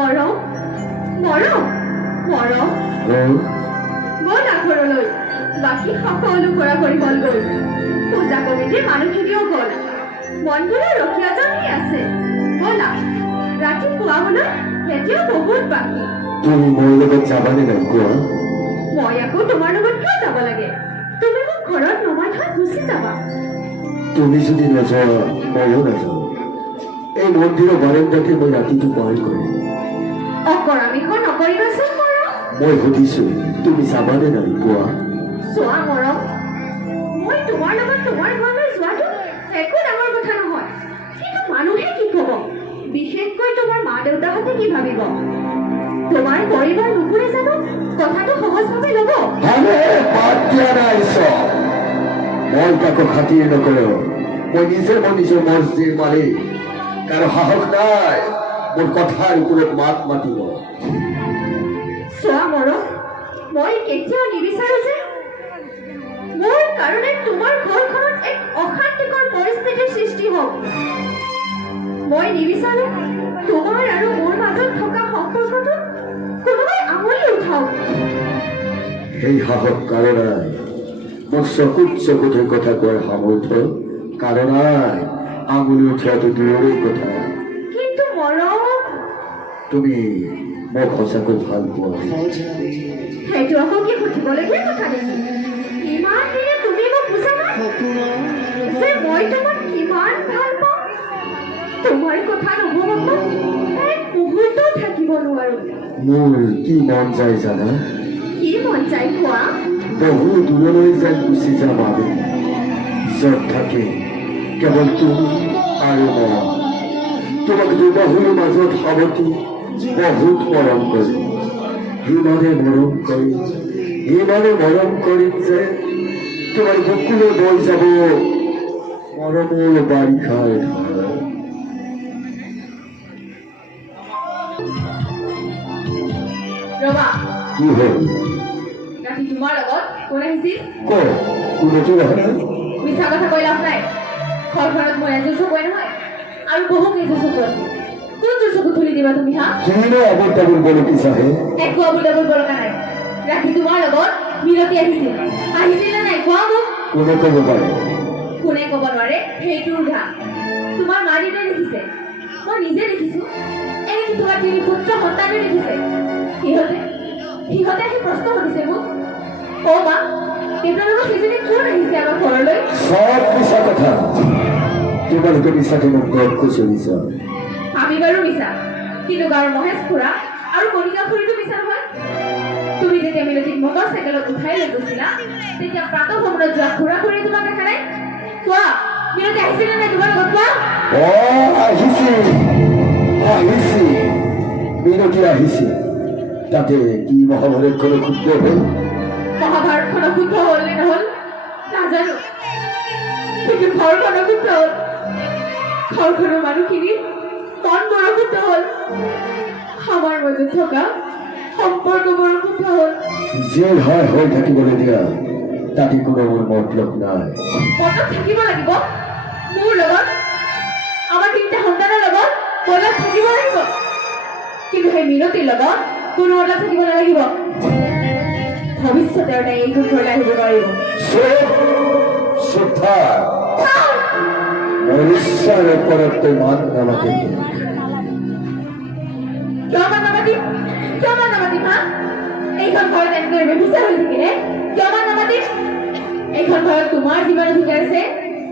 মৰম মৰম মৰম ব'লা ঘৰলৈ বাকী সকলো কৰা কৰি হ'ল গ'ল পূজা কমিটিৰ মানুহখিনিও গ'ল মন্দিৰৰ ৰখীয়াজনী আছে ব'লা ৰাতি পুৱাবলৈ এতিয়াও বহুত বাকী তুমি মোৰ লগত যাবানে নাই কোৱা মই আকৌ তোমাৰ লগত কিয় যাব লাগে তুমি মোক ঘৰত নমাই থৈ গুচি যাবা তুমি যদি নাযোৱা ময়ো নাযাওঁ এই মন্দিৰৰ বাৰান্দাতে মই ৰাতিটো পাৰ কৰিম অকৰামিখন নকৰিবাচোন মৰম মই সুধিছো তুমি যাবানে নাই কোৱা চোৱা মৰম মই তোমাৰ লগত তোমাৰ ঘৰলৈ যোৱাটো একো ডাঙৰ কথা নহয় কিন্তু মানুহে কি ক'ব বিশেষকৈ তোমাৰ মা দেউতাহঁতে কি ভাবিব তোমাৰ পৰিবাৰ নুঘূৰে জানো কথাটো সহজভাৱে ল'ব বাদ দিয়া নাই চব মই কাকো খাতিৰ নকৰো মই নিজে মই নিজৰ মৰ্জিৰ মালিক কাৰো সাহস নাই মোৰ কথাৰ ওপৰত মাত মাতিব চোৱা মৰম মই কেতিয়াও নিবিচাৰো যে মোৰ কাৰণে তোমাৰ ঘৰখনত এক অশান্তিকৰ পৰিস্থিতিৰ সৃষ্টি হওক মই নিবিচাৰো তোমাৰ আৰু মোৰ মাজত থকা সম্পৰ্কটো কোনোবাই আঙুলি উঠাওক সেই সাহস কাৰো নাই মোৰ চকুত কথা কোৱাৰ সামৰ্থ্য কাৰো নাই আঙুলি উঠোৱাটো দূৰৰে কথা কিন্তু মৰম তুমি মোক সঁচাকৈ ভাল পোৱা সেইটো আকৌ কি সুধিবলগীয়া কথা নেকি ইমান দিনে তুমি মোক বুজা নাই যে মই তোমাক কিমান ভাল পাওঁ তোমাৰ কথা নহ'ব এক মুহূৰ্তও থাকিব নোৱাৰো মোৰ কি মন যায় জানা কি মন যায় কোৱা বহু দূৰলৈ যেন গুচি যাম আমি য'ত থাকে কেৱল তুমি আৰু মই তোমাক দুবাহুৰ মাজত সাৱটি বহুত মৰম কৰিম ইমানে মৰম কৰিম যে তোমাৰ বুকুলে বৈ যাব মৰমৰ বাৰিষাৰ ধাৰা ৰবা কি হ'ল ৰাতি তোমাৰ লগত কোন আহিছিল কোনোতো নহয় মিছা কথা কৈ লাভ নাই ঘৰখনত মই এযোৰ চকুৱে নহয় আৰু বহু কেইযোৰ চকু আছে কোনযোৰ চকু তুলি দিবা তুমি হা কিনো আবুল তাবুল বলকি চাহে একো আবুল তাবুল বলকা নাই ৰাতি তোমাৰ লগত মিনতি আহিছিল নে নাই কোৱা মোক কোনে ক'ব পাৰে কোনে ক'ব নোৱাৰে সেইটো উঠা তোমাৰ মা দেউতাই দেখিছে মই নিজে দেখিছো এনেকৈ তোমাৰ তিনি পুত্ৰ সন্তানে দেখিছে সিহঁতে আহি প্ৰশ্ন সুধিছে মোক অ' মা তেওঁলোকৰ সেইজনী কোন আহিছে আমাৰ ঘৰলৈ সব মিছা কথা তোমালোকে মিছাকে মোক গৰ্ব চলিছা আমি বাৰু মিছা কিন্তু গাঁৱৰ মহেশ খুৰা আৰু কণিকা খুৰীটো মিছা নহয় তুমি যেতিয়া মিলতিক মটৰ চাইকেলত উঠাই লৈ গৈছিলা তেতিয়া প্ৰাতঃ ভ্ৰমণত যোৱা খুৰা খুৰী তোমাক দেখা নাই কোৱা মিলতি আহিছিলে নাই তোমাৰ লগত কোৱা আহিছে মিনতি আহিছে তাতে কি মহাভাৰতখনো ক্ষুদ্ৰ হ'ল মহাভাৰতখনো ক্ষুদ্ৰ হ'ল নে নহ'ল নাজানো কিন্তু ঘৰখনো ক্ষুদ্ৰ হ'ল ঘৰখনৰ মানুহখিনি মন বৰ ক্ষুদ্ৰ হ'ল আমাৰ মাজত থকা সম্পৰ্ক বৰ ক্ষুদ্ৰ হ'ল যে হয় হৈ থাকিবলৈ দিয়া তাতে কোনো মোৰ মতলব নাই মতলব থাকিব লাগিব মোৰ লগত আমাৰ তিনিটা সন্তানৰ লগত মতলব থাকিব লাগিব কিন্তু সেই মিনতিৰ লগত কোনো মতলব থাকিব নালাগিব ভৱিষ্যতে তাই এইটো ঘৰলৈ আহিব পাৰিব শ্ৰদ্ধা মোৰ ঈশ্বৰৰ ওপৰত তই মান নামাতিম কিয় মান নামাতিম হা এইখন ঘৰত এনেকৈ বেভিচাৰ হৈ থাকিলে কিয় মান নামাতিম এইখন ঘৰত তোমাৰ যিমান অধিকাৰ আছে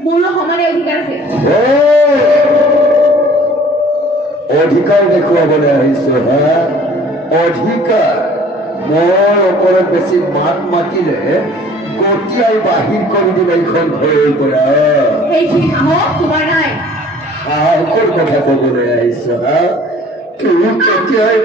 মোৰো সমানে অধিকাৰ আছে অধিকাৰ দেখুৱাবলৈ আহিছো হা অধিকাৰ মোৰ ওপৰত বেছি মাত মাতিলে গতিয়াই বাহিৰ কৰি দিম এইখন ঘৰৰ পৰা এইখিনি সাহস তোমাৰ নাই সাহসৰ কথা ক'বলৈ আহিছো হা তুমি কেতিয়াই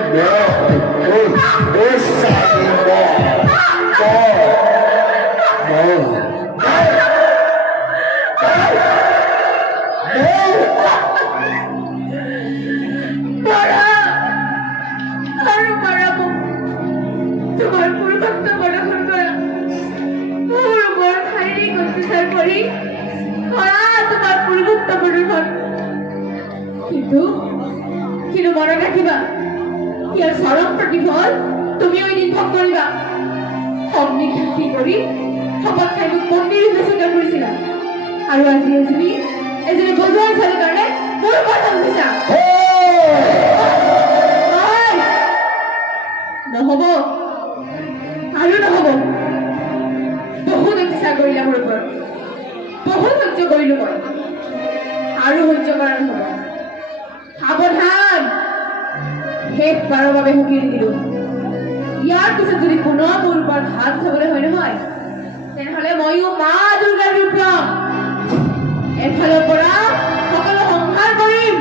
তোমাৰ পুৰুষত্ব প্ৰদৰ্শন কৰা মোৰ ওপৰত শাৰীৰিক অত্যাচাৰ কৰি কৰা তোমাৰ পুৰুষত্ব প্ৰদৰ্শন কিন্তু মনত ৰাখিবা ইয়াৰ চৰম প্ৰতিফল তুমিও এদিন ভোগ কৰিবা। অগ্নি সাক্ষী কৰি শপত খাই মোক মন্দিৰ বিবেচনা কৰিছিলা, আৰু আজি এজনী বজোৱাৰ ছোৱালীৰ কাৰণে মোৰ কথা বুজিছা। নহব আৰু নহব। বহুত অত্যাচাৰ কৰিলা মোৰ ওপৰত, বহুত সহ্য কৰিলো মই, আৰু সহ্য কৰা নহব। সাৱধান, শেষবাৰৰ বাবে হুঁকি দিলো। ইয়াৰ পিছত যদি পুনৰ মোৰ ওপৰত হাত উঠাবলৈ হয় নহয়, তেনেহলে ময়ো মা দুৰ্গাৰ ৰূপ ল'ম। এফালৰ পৰা সকলো সংহাৰ কৰিম।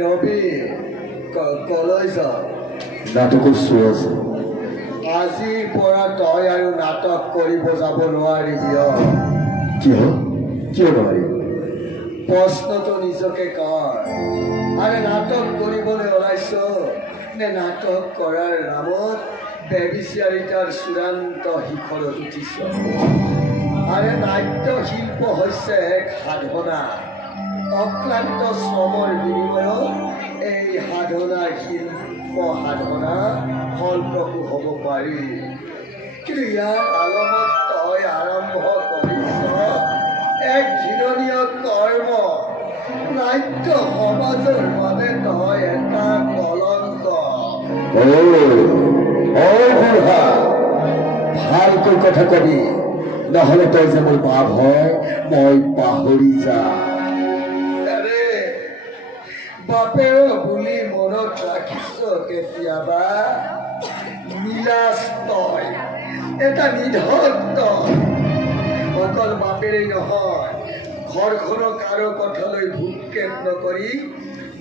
ৰবি কলৈ যাওঁ? নাটকৰ চোৱা আছে। আজিৰ পৰা তই আৰু নাটক কৰিব যাব নোৱাৰিবি। কিয় নোৱাৰিম? প্ৰশ্নটো নিজকে কৰ। আৰে নাটক কৰিবলৈ ওলাইছ নে নাটক কৰাৰ নামত বেবিচাৰিতাৰ চূড়ান্ত শিখৰত উঠিছ? আৰে নাট্য শিল্প হৈছে এক সাধনা। অক্লান্ত শ্ৰমৰ বিনিময়ত এই সাধনাৰ শিল্প সাধনা ফলপ্ৰসূ হ'ব পাৰি। কিন্তু ইয়াৰ আলমত তই আৰম্ভ কৰিছ এক ঘৃণনীয় কৰ্ম। নাট্য সমাজৰ বাবে তই এটা কলংক। ভালকৈ কথা কবি, নহ'লে তই যে মোৰ বাপ হয় মই পাহৰি যাম। বাপেৰ বুলি মনত ৰাখিছ কেতিয়াবা? বিলাস তই, এটা নিধন তই। অকল বাপেৰেই নহয়, ঘৰখনক কাৰো কথালৈ ভূক্ষেপ নকৰি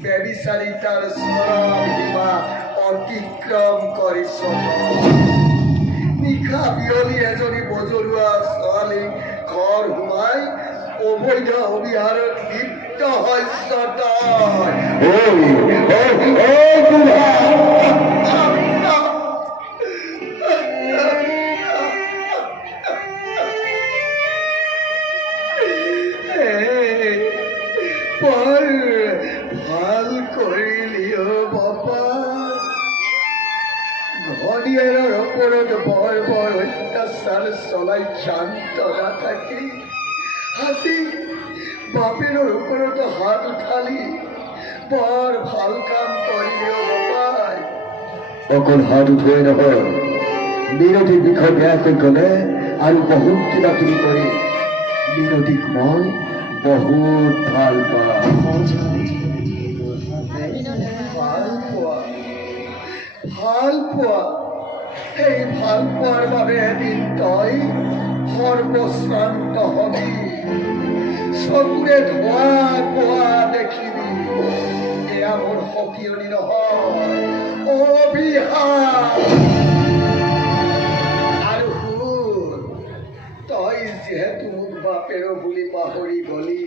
বেবিচাৰিতাৰ চৰম সীমা অতিক্ৰম কৰিছ। নিশা বিয়লি এজনী বজৰুৱা ছোৱালী ঘৰ সোমাই অবৈধ অবিহাৰত লিপ্ত হৈছ তই। বৰ ভাল কৰিলি বাপা। ঘনীয়েৰৰ ওপৰত বৰ অত্যাচাৰ চলাই শান্ত নাথাকি আজি বাপেৰৰ ওপৰত হাত উঠালি। বৰ ভাল কাম কৰিলি বাপাই। অকল হাত উঠোৱাই নহয়, মিনতিৰ বিষয় বেয়াকৈ গ'লে আৰু বহুত কিবা কিবি কৰি মিনতিক মই বহুত ভাল পাওঁ। ভাল পোৱা সেই ভাল পোৱাৰ বাবে এদিন তই সৰ্বশ্ৰান্ত হবি। চকুৰে ধোৱা পোৱা দেখিবি। এয়া মোৰ সকিয়নি নহয়, অভিশাপ। আৰু শুন, তই যিহেতু মোক বাপেৰ বুলি পাহৰি গলি,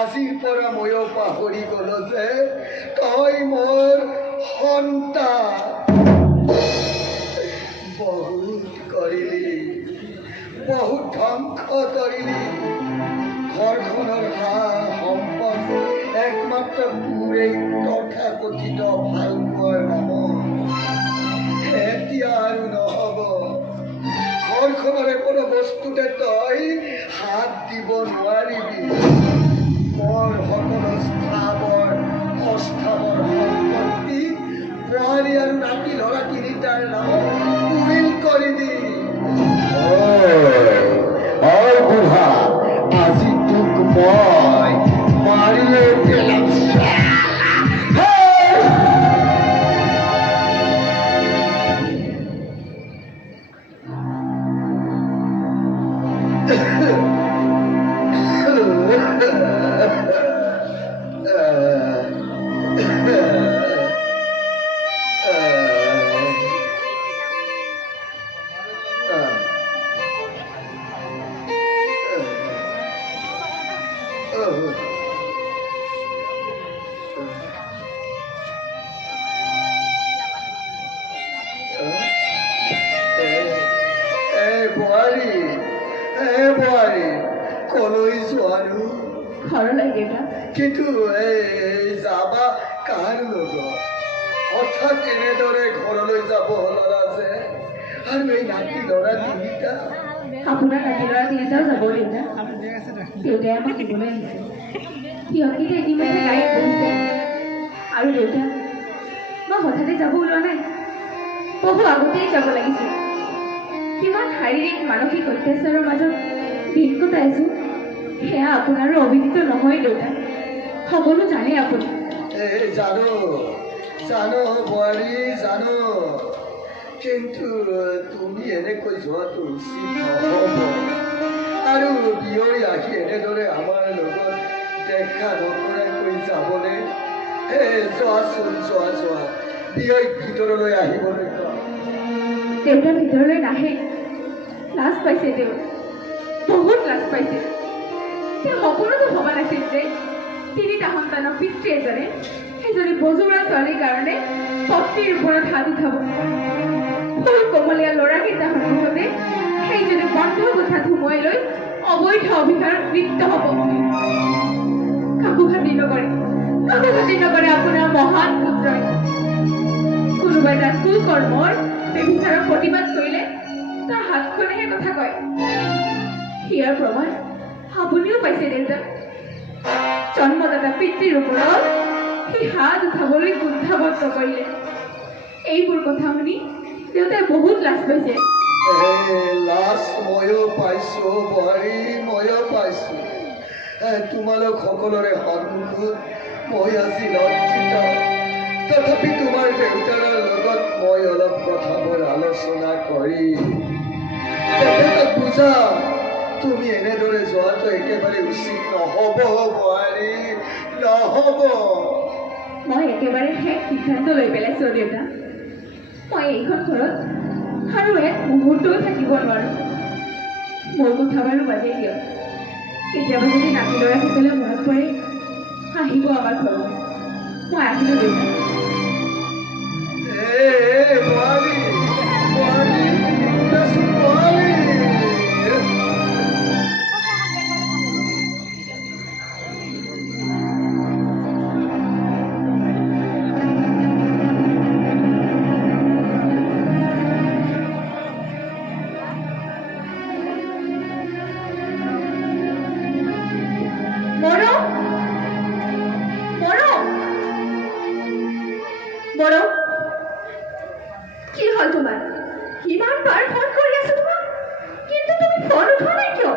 আজিৰ পৰা ময়ো পাহৰি গলো যে তই মোৰ সন্তান। বহুত কৰিলি, বহুত ধ্বংস কৰিলি। ঘৰখনৰ সা সম্পদ একমাত্ৰ তোৰেই তথাকথিত ভাল পোৱাৰ নামত। এতিয়া আৰু নহব। ঘৰখনৰে কোনো বস্তুতে তই হাত দিব নোৱাৰিবি। মোৰ সকলো স্থাৱৰ অস্থাৱৰ সম্পত্তি বোৱাৰী আৰু নাতি ল'ৰা তিনিটাৰ নামত উইল কৰি দি। বুঢ়া, আজি তোক মই মাৰিয়ে পেলাম। ঘৰলৈ দেউতা। কিন্তু এই যাবা কাৰ লগত হঠাৎ এনেদৰে ঘৰলৈ যাব ল'ৰা যে আৰু এই নাতি ল'ৰা তিনিটা আপোনাৰ নাতি ল'ৰা তিনিটাও যাব দেউতা। দেউতাই আমাক দিবলৈ আহিছে। সিহঁতকেইটা ইতিমধ্যে গাড়ীত বহিছে। আৰু দেউতা, মই হঠাতে যাব ওলোৱা নাই, বহু আগতেই যাব লাগিছিল। কিমান শাৰীৰিক মানসিক অত্যাচাৰৰ মাজত দিন কটাইছোঁ সেয়া আপোনাৰো অবিদিত নহয় দেউতা। সকলো জানে আপুনি। এই জানো জানো বোৱাৰী জানো, কিন্তু তুমি এনেকৈ যোৱাটো উচিত নহ'ব। আৰু বিয়ৈ আহি এনেদৰে আমাৰ লগত দেখা নকৰাকৈ যাবনে? যোৱাচোন যোৱা বিয়ৈক ভিতৰলৈ আহিবলৈ কোৱা। দেউতা ভিতৰলৈ নাহে। লাজ পাইছে তেওঁ, বহুত লাজ পাইছে। তেওঁ সপোনতো ভবা নাছিল যে তিনিটা সন্তানৰ পিতৃ এজনে সেইজনী বজোৰা ছোৱালীৰ কাৰণে পত্নীৰ ওপৰত হাত উঠাব। ফুল কোমলীয়া ল'ৰাকেইটা সন্মুখতে সেইজনী বন্ধ কোঠাত সোমোৱাই লৈ অবৈধ অভিধাৰত লিপ্ত হ'ব। কাকো খাতিৰ নকৰে আপোনাৰ মহান পুত্ৰই। কোনোবাই তাৰ কুকৰ্মৰ বেবিচাৰৰ প্ৰতিবাদ কৰিলে তাৰ হাতখনেহে কথা কয়। ইয়াৰ প্ৰমাণ আপুনিও পাইছে দেউতা। জন্মদাতা পিতৃৰ ওপৰত সি হাত উঠাবলৈ কুণ্ঠাবোধ নকৰিলে। এইবোৰ কথা শুনি দেউতাই বহুত লাজ পাইছে। লাজ ময়ো পাইছোঁ বোৱাৰী, ময়ো পাইছোঁ। তোমালোক সকলোৰে সন্মুখত মই আজি লজ্জিত। তথাপি তোমাৰ দেউতাৰ লগত মই অলপ কথাবোৰ আলোচনা কৰি তেখেতক বুজা তুমি এনেদৰে যোৱাটো একেবাৰে উচিত নহ'ব বোৱাৰী, নহ'ব। মই একেবাৰে শেষ সিদ্ধান্ত লৈ পেলাইছোঁ দেউতা। মই এইখন ঘৰত আৰু এক মুহূৰ্তও থাকিব নোৱাৰোঁ। মোৰ কথা বাৰু বাদেই দিয়ক। কেতিয়াবা যদি নাতি ল'ৰাসকলে মনত পৰে আহিব আমাৰ ঘৰলৈ। মই আহিলোঁ দেউতা। বোৱাৰী বোৱাৰী বোৱাৰী বড়ো, কি হ'ল তোমাৰ? কিমান বাৰ ফোন কৰি আছো তোমাক, কিন্তু তুমি ফোন উঠোৱা নাই কিয়?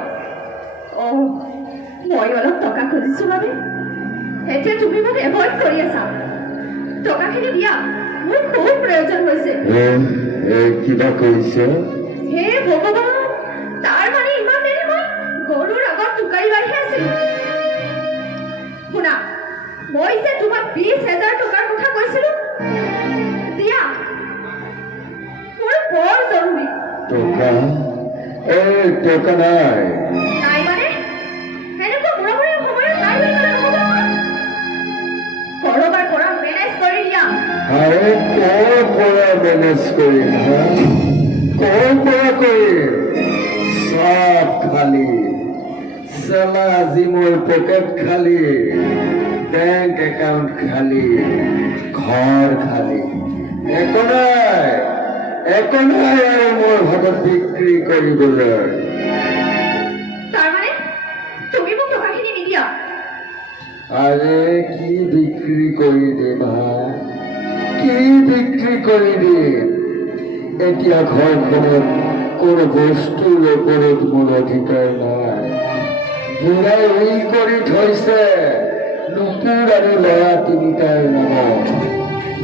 মই অলপ টকা খুজিছো বাবে এতিয়া তুমি মোক এভইড কৰি আছা। টকাখিনি দিয়া, মোৰ খুব প্ৰয়োজন হৈছে। কিবা কৰিছে? হে ভগৱান, তাৰ মানে ইমান দেৰি মই গৰুৰ আগত টোকাৰি বাঢ়ি আছিলো। শুনা, মই যে তোমাক 20,000 টকাৰ কথা কৈছিলো, দিয়া, মোৰ বৰ জৰুৰী। টকা নাই। নাই মানে এনেকুৱা বুঢ়া-বুঢ়ী সময়ত নাই বুলি ক'লে নহ'ব নহয়। কৰবাৰ পৰা মেনেজ কৰি দিয়া। কৰ পৰা মেনেজ কৰিম? কৰ পৰা কৰিম? চব খালী চালা। আজি মোৰ পকেট খালী, বেংক একাউণ্ট খালী, ঘৰ খালী, একো নাই আৰু মোৰ ভাগত বিক্ৰী কৰিবলৈ। তাৰমানে তুমি মোক টকাখিনি নিদিয়া? আৰে কি বিক্ৰী কৰি দিম? কি বিক্ৰী কৰি দিম? এতিয়া ঘৰখনত কোনো বস্তুৰ ওপৰত মোৰ অধিকাৰ নাই। বুঢ়াই উই কৰি থৈছে নুপুৰ আৰু ল'ৰা তিনিটাৰ নামত।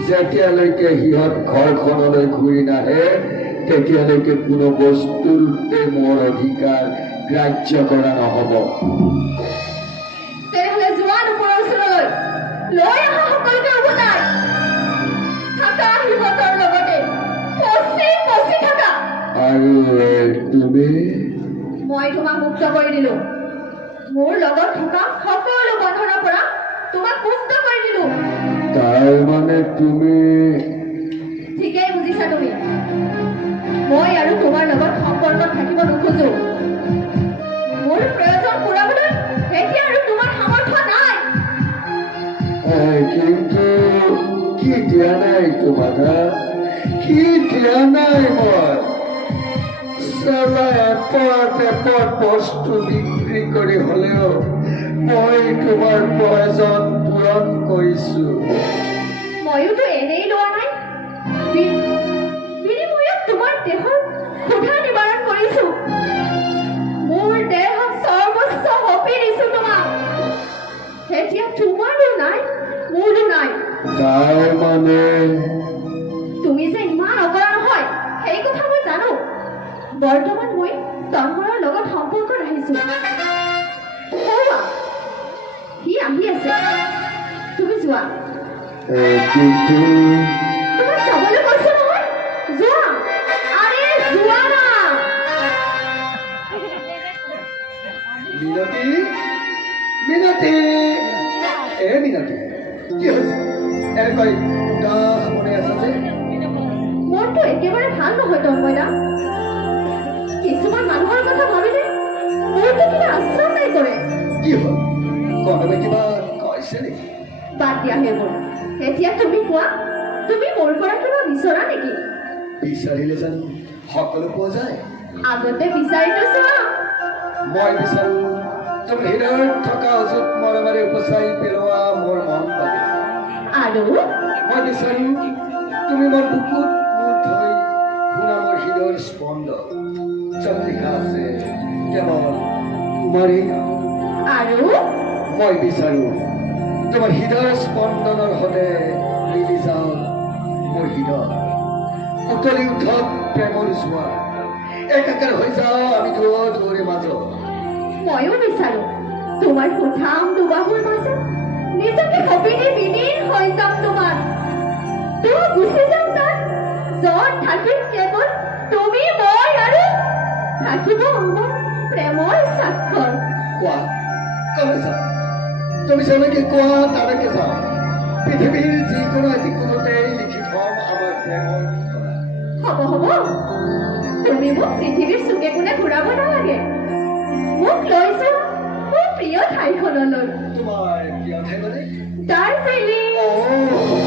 যেতিয়ালৈকে সিহঁত ঘৰখনলৈ ঘূৰি নাহে তেতিয়ালৈকে কোনো বস্তুতে মোৰ অধিকাৰ গ্ৰাহ্য কৰা নহ'ব। তেনেহ'লে যোৱা নুপুৰৰ ওচৰলৈ, লৈ অহা সকলোকে উভতাই থাকা সিহঁতৰ লগতে, পচি থাকা। আৰু তুমি? মই তোমাক মুক্ত কৰি দিলো। মোৰ লগত থকা সকলো বন্ধনৰ পৰা তোমাক মুক্ত কৰি দিলো। তাৰ মানে তুমি? ঠিকেই বুজিছা তুমি। মই আৰু তোমাৰ লগত সম্পৰ্কত থাকিব নোখোজো। মোৰ প্ৰয়োজন পূৰাবলৈ এতিয়া আৰু তোমাৰ সামৰ্থ্য কিন্তু কি দিয়া নাই তোমাক কি দিয়া নাই মই চালা এপদ বস্তু বিক্ৰী কৰি হলেও মই তোমাৰ প্ৰয়োজন পূৰণ কৰিছো ময়োতো এনেই লোৱা নাই বিনিময়ত তোমাৰ দেহৰ ক্ষুধা নিবাৰণ কৰিছো মোৰ দেহ সৰ্বস্ব সঁপি দিছো তোমাক এতিয়া তোমাৰো নাই মোৰো নাই তাৰ মানে তুমি যে ইমান অকৰা নহয় সেই কথা মই জানো বৰ্তমান মই তন্ময়ৰ লগত সম্পৰ্ক ৰাখিছো সৌৱা সি আহি আছে তুমি যোৱা কিন্তু তোমাক যাবলৈ কৈছো নহয় যোৱা আৰে যোৱা না মিনতি মিনতি মিনতি কি হৈছে এনেকৈ উদাস মনে আছা যে মনটো একেবাৰে ভাল নহয় তন্ময়দা কিছুমান মানুহৰ কথা ভাবিলে মোৰতো কিবা আশ্ৰয় কৰে কি হ'ল কোনোবাই কিবা কৈছে নেকি বাদ দিয়া সেইবোৰ এতিয়া তুমি কোৱা তুমি মোৰ পৰা কিবা বিচৰা নেকি বিচাৰিলে জানো সকলো পোৱা যায় আগতে বিচাৰিতো চোৱা মই বিচাৰো তুমি হৃদয়ত থকা অযুত মৰমেৰে উপচাই পেলোৱা মোৰ মন বাগিচা আৰু মই বিচাৰো তুমি মোৰ বুকুত মোৰ ধৰি শুনা মোৰ হৃদয়ৰ স্পন্দন য'ত লিখা আছে কেৱল তোমাৰেই নাম আৰু মই বিচাৰো তোমাৰ হৃদয়ৰ স্পন্দনৰ সতে মিলি যাওঁ মোৰ হৃদয় উতলি উঠক প্ৰেমৰ জোৱা একাকাৰ হৈ যাওঁ আমি দূৰৰে মাজত ময়ো বিচাৰো তোমাৰ সুঠাম দুবাহুৰ মাজত নিজকে সঁপি দি বিলীন হৈ যাম তোমাৰ তুমি গুচি যাম তাত য'ত থাকিম কেৱল তুমি মই আৰু থাকিব আমাৰ প্ৰেমৰ স্বাক্ষৰ কোৱা কলৈ যাওঁ তুমি যেনেকে কোৱা তেনেকে যাওঁ পৃথিৱীৰ যিকোনো এটি কোণতেই লিখি থ'ম আমাৰ প্ৰেমৰ ঠিকনা হ'ব হ'ব তুমি মোক পৃথিৱীৰ চুকে কোণে ঘূৰাব নালাগে মোক লৈ যোৱা মোৰ প্ৰিয় ঠাইখনলৈ তোমাৰ প্ৰিয় ঠাই মানে দাৰ্জিলিং